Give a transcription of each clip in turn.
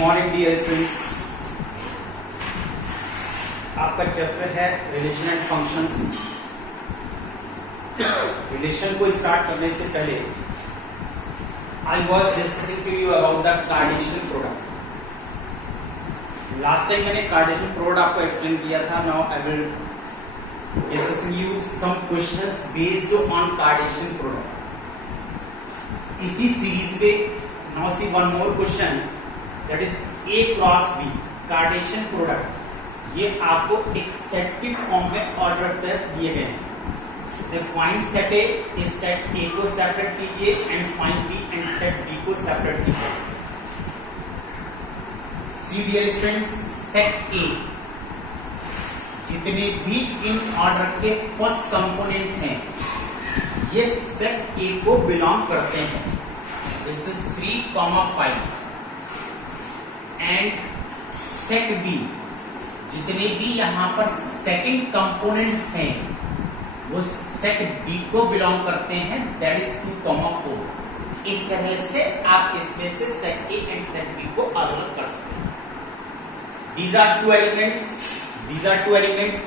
Morning dear students, आपका chapter है relation and functions. Relation को स्टार्ट करने से पहले I was discussing to you about the Cartesian product. Last time मैंने कार्टेशियन प्रोडक्ट आपको एक्सप्लेन किया था। Now I will discussing you some questions based on Cartesian product. इसी सीरीज में now see one more question, that is A cross B Cartesian product. ये आपको एक set की फॉर्म में ऑर्डर टेस्ट दिए गए हैं। फाइंड सेट A, इस सेट A को सेपरेट कीजिए and find B and set B को सेपरेट कीजिए। सी डियर स्टूडेंट्स, सेट A जितने भी इन ऑर्डर के फर्स्ट कंपोनेंट हैं ये सेट A को बिलोंग करते हैं। This is 3, 5 and set B जितने भी यहां पर सेकंड कंपोनेंट्स हैं वो सेट B को बिलोंग करते हैं। That is 2, 4। इस तरह से आप इसमें से set A and set B को अलग कर सकते हैं। These are two elements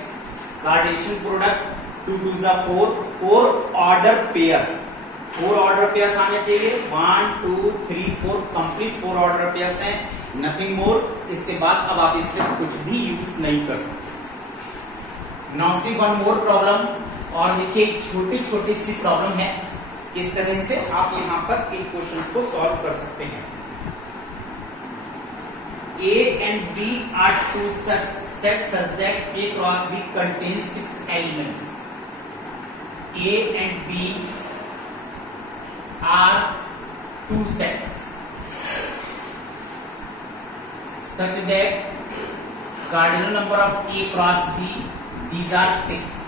Cartesian product. 2 2s are 4 order pairs. 4 order pairs आने चाहिए। 1 2 3 4 कंप्लीट 4 ऑर्डर पेयर्स हैं, नथिंग मोर। इसके बाद अब आप इसमें कुछ भी यूज नहीं कर सकते। Now see one more problem, और देखिए छोटी छोटी सी प्रॉब्लम है, किस तरह से आप यहां पर इन क्वेश्चंस को सॉल्व कर सकते हैं। A and B are two sets such that A cross B contains 6 elements. A and B are two sets such that cardinal number of A cross B, these are 6.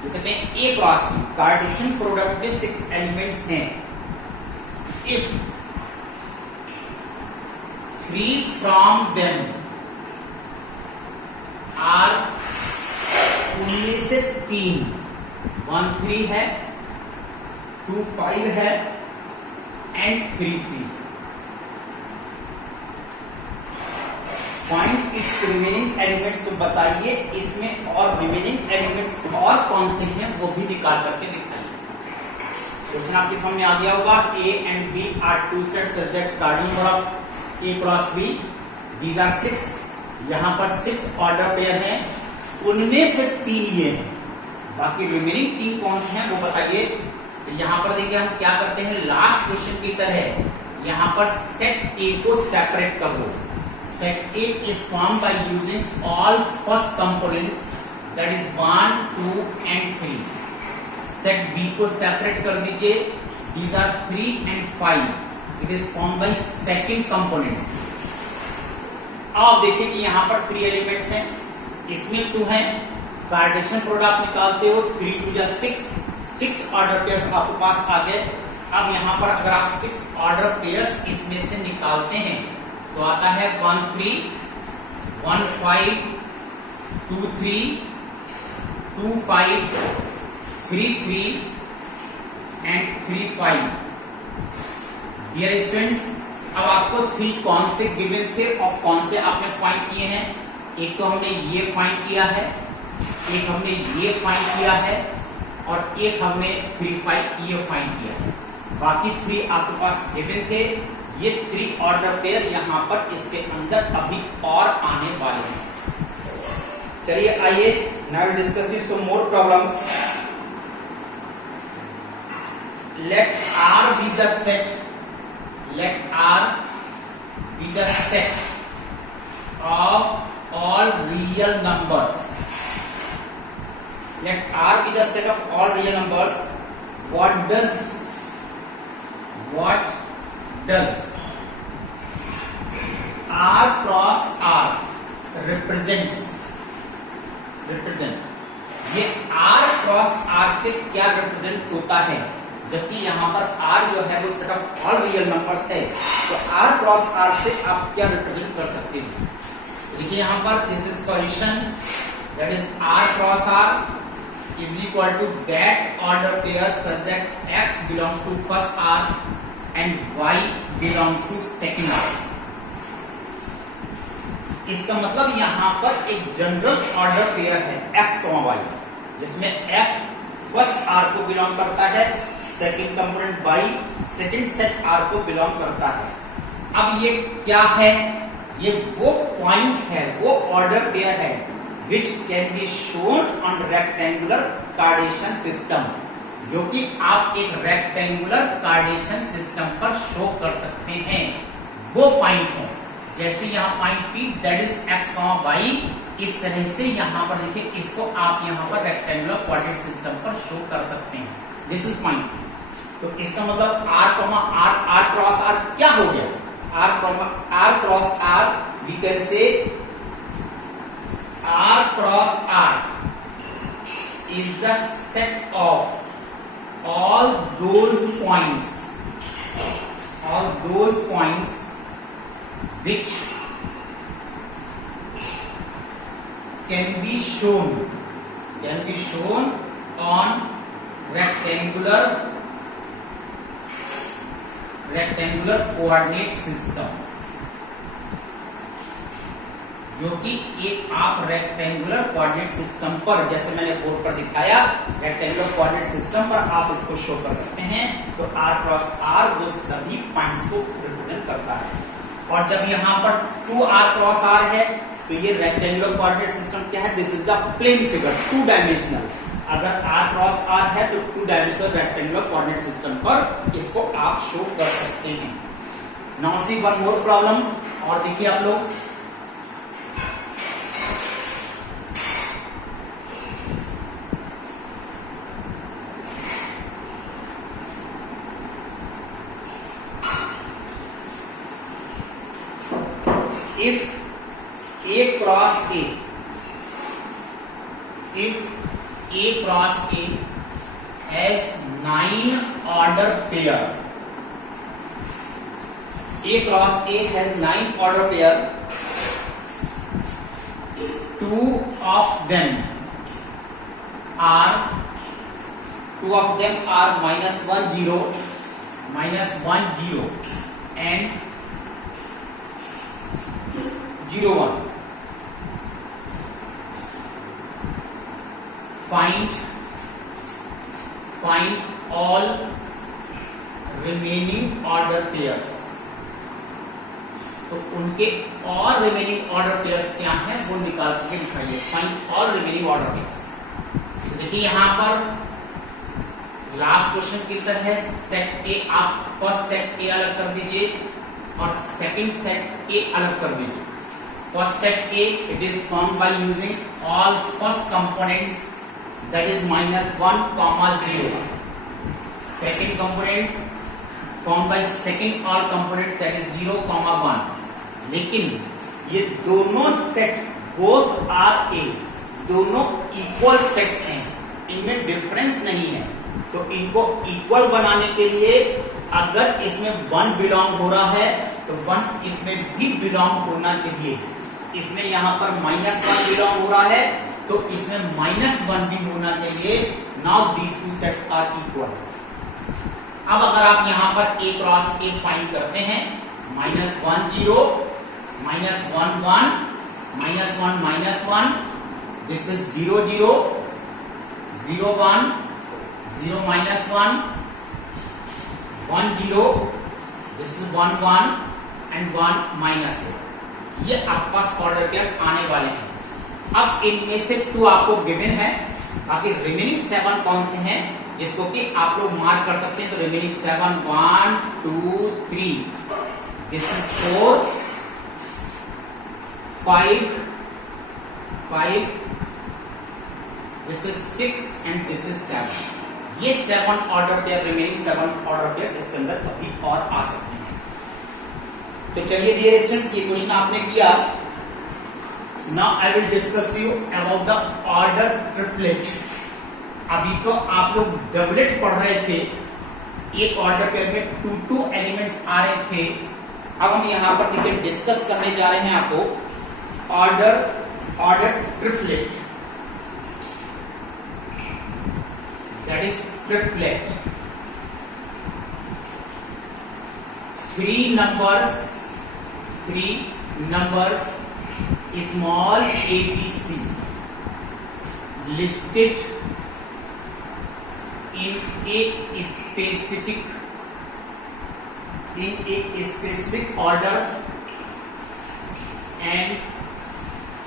तो कहते हैं A cross B Cartesian product में 6 elements हैं। If 3 from them are, उनमें से 3, 1 3 है, 2 5 है and 3 3। Find its remaining elements. तो बताइए इसमें और रिमेनिंग एलिमेंट्स और कौन से हैं वो भी निकाल करके दिखाइए। क्वेश्चन आपके सामने आ गया होगा। A and B are two sets such that cardinal number of A cross B, these are 6। यहां पर 6 ऑर्डर पेयर हैं, उनमें से 3 ये हैं, बाकी रिमेनिंग 3 कौन से हैं वो बताइए। तो यहां पर देखिए हम क्या करते हैं, लास्ट क्वेश्चन की तरह यहां पर सेट A को सेपरेट कर दो। Set A is formed by using all first components, that is 1 2 and 3। Set B को सेपरेट कर दीजिए। these are 3 and 5। It is formed by second components। अब देखिए कि यहां पर 3 एलिमेंट्स हैं, इसमें 2 हैं। कार्टेशियन प्रोडक्ट निकालते हो 3 2 6 ऑर्डर पेयर्स आपके पास आ गए। अब यहां पर अगर आप 6 ऑर्डर पेयर्स इसमें से निकालते हैं तो आता है 1 3 1 5 2 3 2 5 3 3 एंड 3 5। डियर स्टूडेंट्स, अब आपको 3 कौन से गिवन थे और कौन से आपने फाइंड किए हैं। एक तो हमने ये फाइंड किया है, एक हमने ये फाइंड किया है और एक हमने 3 5 ये फाइंड किया है। बाकी 3 आपके पास गिवन थे। ये 3 ऑर्डर पेयर यहां पर इसके अंदर अभी और आने वाले हैं। चलिए आइए now discuss some more problems. Let R be the set, let R be the set of all real numbers. Let R be the set of all real numbers. What does R cross R represent? ये R cross R से क्या represent होता है, जबकि यहां पर R जो है वो set of all real numbers है। तो R क्रॉस R से आप क्या रिप्रेजेंट कर सकते हैं। देखिए यहां पर this is solution, that is R cross R is equal to that order pair such that X belongs to first R and Y belongs to second R। इसका मतलब यहां पर एक जनरल ऑर्डर पेयर है x, y, जिसमें x first R को belong करता है, second component y second set R को बिलोंग करता है। अब ये क्या है? ये वो पॉइंट है, वो ऑर्डर पेयर है which can be shown on rectangular Cartesian system, जो कि आप एक रेक्टेंगुलर कार्टेशियन सिस्टम पर शो कर सकते हैं। वो पॉइंट है जैसे यहाँ point P that is x, y, इस तरह से यहाँ पर देखिए, इसको आप यहाँ पर रेक्टेंगुलर कोऑर्डिनेट सिस्टम पर शो कर सकते हैं। This is point. तो इसका मतलब r क्रॉस r क्या हो गया? r cross r, we can say r cross r is the set of all those points which can be shown on rectangular coordinate system, जो कि एक आप रेक्टेंगुलर कोऑर्डिनेट सिस्टम पर, जैसे मैंने बोर्ड पर दिखाया, रेक्टेंगुलर कोऑर्डिनेट सिस्टम पर आप इसको शो कर सकते हैं। तो r क्रॉस r वो सभी पॉइंट्स को रिप्रेजेंट करता है। और जब यहाँ पर 2r क्रॉस r है तो ये रेक्टेंगुलर कोऑर्डिनेट सिस्टम क्या है? This is the plane figure, 2 dimensional. अगर r क्रॉस r है तो 2 डायमेंशनल रेक्टेंगुलर कोऑर्डिनेट सिस्टम पर इसको आप शो कर सकते हैं। Now see one more problem, और देखिए आप लोग, if A cross A has 9 order pair, A cross A has 9 order pair, 2 of them are minus 1 0 and 0 1. Find all remaining order pairs. तो उनके और रिमेनिंग ऑर्डर पेयर्स क्या हैं वो निकाल के दिखाइए। Find all remaining order pairs. देखिए यहां पर लास्ट क्वेश्चन की तरह सेट ए, आप फर्स्ट सेट ए अलग कर दीजिए और सेकंड सेट ए अलग कर दीजिए। First set A, it is formed by using all first components, that is minus 1, 0. Second component formed by second all components, that is 0, 1. लेकिन ये दोनों सेट both are A, दोनों इक्वल सेट्स हैं, इनमें difference नहीं है। तो इनको इक्वल बनाने के लिए अगर इसमें 1 बिलोंग हो रहा है तो 1 इसमें भी बिलोंग होना चाहिए। इसमें यहां पर -1 बिलोंग हो रहा है तो इसमें -1 भी होना चाहिए। Now these two sets are equal. अब अगर आप यहां पर A क्रॉस A फाइंड करते हैं, -1 0 -1 1 -1 this is 0 0 0 1 0 -1 1 0 this is 1 1 and 1 -1। ये आपके पास ऑर्डर पेयर्स आने वाले हैं। अब इनमें से 2 आपको गिवन है, बाकी रिमेनिंग 7 कौन से हैं जिसको कि आप लोग मार्क कर सकते हैं। तो remaining 7 1 2 3, this is 4 5 this is 6 and this is 7। ये 7 order pair, remaining 7 order pairs इसके अंदर अभी और आ सकते हैं। तो चलिए डियर स्टूडेंट्स, ये क्वेश्चन आपने किया। Now I will discuss you about the order triplet. अभी तो आप लोग डबलेट पढ़ रहे थे, एक ऑर्डर पेयर में 2 एलिमेंट्स आ रहे थे। अब हम यहां पर देखिए डिस्कस करने जा रहे हैं आपको order triplet, that is triplet. 3 numbers small ABC listed in a specific order and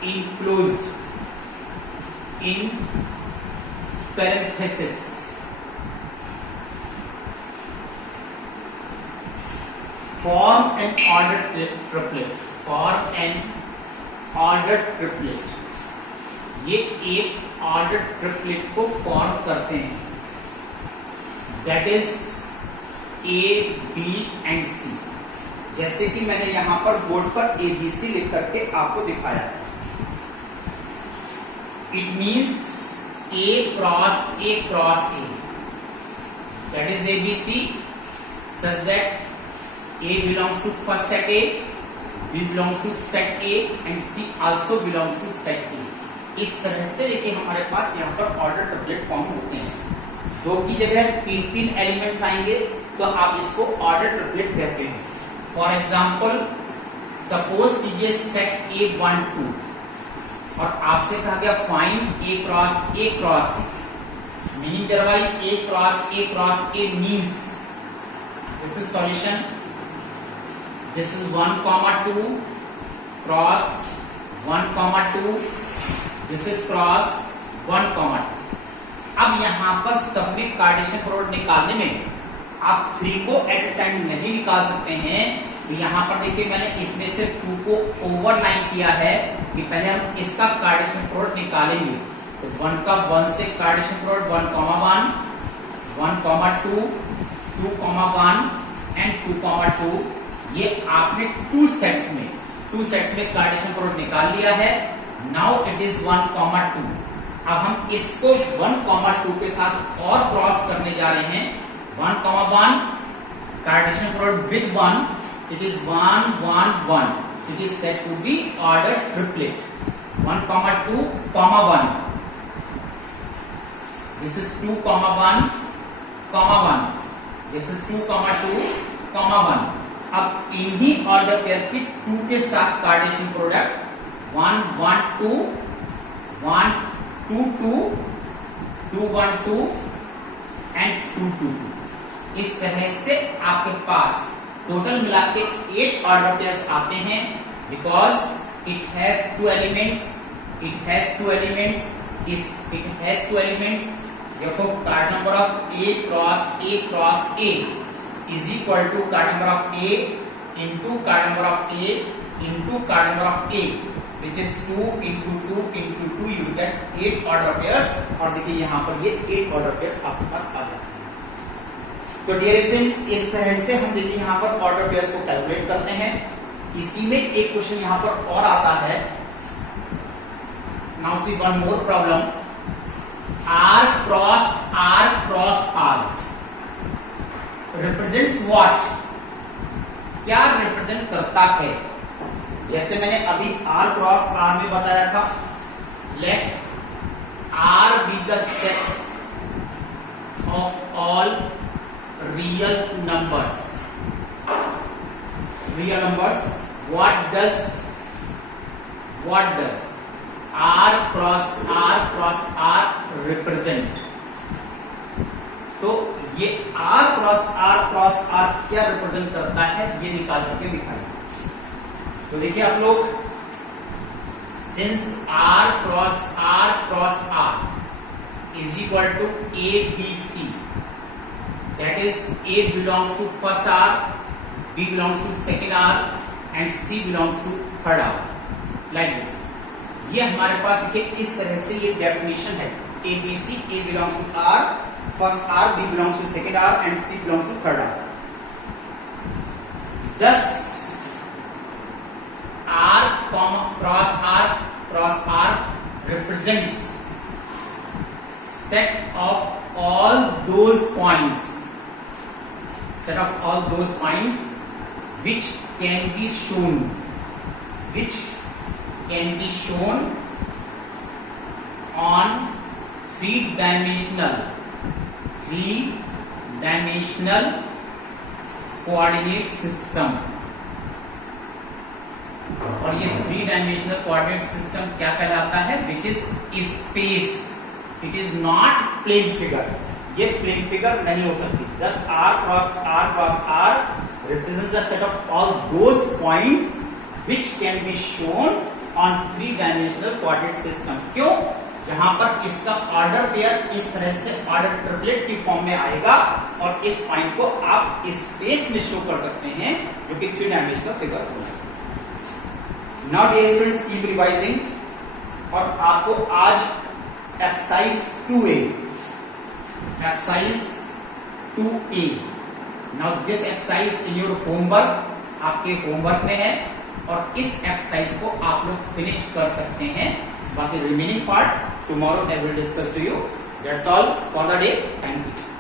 enclosed in parenthesis form an ordered triplet. ये एक ऑर्डर ट्रिपलेट को फॉर्म करते हैं, that is A, B and C. जैसे कि मैंने यहां पर बोर्ड पर ABC लिख करके आपको दिखाया है। It means A cross A, that is ABC, such that A belongs to first set A, B belongs to set A and C also belongs to set A। इस तरह से देखिए हमारे पास यहाँ पर ऑर्डर ट्रिपलेट फॉर्म होते हैं। दो की जगह तीन एलिमेंट्स आएंगे तो आप इसको ऑर्डर ट्रिपलेट कहते हैं। फॉर एग्जाम्पल सपोज कीजिए सेट A1 2 और आपसे कहा गया find A cross A, meaning दरवाई A cross A means this is solution, this is 1, 2 cross 1, 2, this is cross 1, 2। अब यहां पर सब में कार्टेशियन प्रोडक्ट निकालने में आप 3 को एट ए टाइम नहीं निकाल सकते हैं। तो यहां पर देखिए मैंने इसमें से 2 को ओवरलाइन किया है कि पहले हम इसका कार्टेशियन प्रोडक्ट निकालेंगे। तो 1 का 1 से कार्टेशियन प्रोडक्ट 1, 1, 2, 2, 1 एंड 2, 2। ये आपने 2 सेट्स में कार्टेशियन प्रोडक्ट निकाल लिया है। Now it is 1, 2। अब हम इसको 1, 2 के साथ और क्रॉस करने जा रहे हैं। 1, 1 Cartesian product with 1, it is 1, 1। It is set to be order triplet. 1, 2, 1। This is 2, 1, 1। This is 2, 2, 1। अब इन्हीं ऑर्डर पेयर की 2 के साथ कार्टेशियन प्रोडक्ट 1, 1, 2, 1, 2, 2, 2, 1, 2 एंड 2, 2, 2। इस तरह से आपके पास टोटल मिला के 8 ऑर्डर पेयर्स आते हैं, because it has 2 elements. Therefore card number of A cross A is equal to card number of A into card number of A into card number of A, which is 2 into 2 into 2, you get 8 order pairs। और देखिए यहाँ पर ये 8 order pairs आपके पास आ जाते हैं। तो dear students, इस तरह से हम देखिए यहाँ पर ऑर्डर पेयर्स को कैलकुलेट करते हैं। इसी में एक क्वेश्चन यहाँ पर और आता है। Now see one more problem. R cross R represents what? क्या रिप्रेजेंट करता है? जैसे मैंने अभी R cross R में बताया था, let R be the set of all real numbers। What does R cross R represent? तो ये R cross R क्या रिप्रेजेंट करता है, ये निकाल करके दिखाइए। तो देखिए आप लोग, since R cross R is equal to ABC, that is A belongs to first R, B belongs to second R and C belongs to third R, like this। ये हमारे पास देखिए इस तरह से ये डेफिनेशन है। ABC, A belongs to R, first R, B belongs to second R and C belongs to third R। Thus R cross R represents set of all those points which can be shown on three-dimensional coordinate system। और ये 3 dimensional coordinate system क्या कहलाता है? Which is space, it is not plane figure. ये plane figure नहीं हो सकती। Thus r cross r represents the set of all those points which can be shown on 3 dimensional coordinate system। क्यों? जहां पर इसका ऑर्डर पेयर इस तरह से ऑर्डर ट्रिपलेट की फॉर्म में आएगा और इस पॉइंट को आप स्पेस में शो कर सकते हैं, जो कि 3 डायमेंशनल फिगर होगा। Now dear students, keep revising. और आपको आज exercise 2A, exercise 2A, now this exercise in your homework, आपके होमवर्क में है और इस एक्सरसाइज को आप लोग फिनिश कर सकते हैं। बाकी remaining part tomorrow I will discuss to you. That's all for the day. Thank you.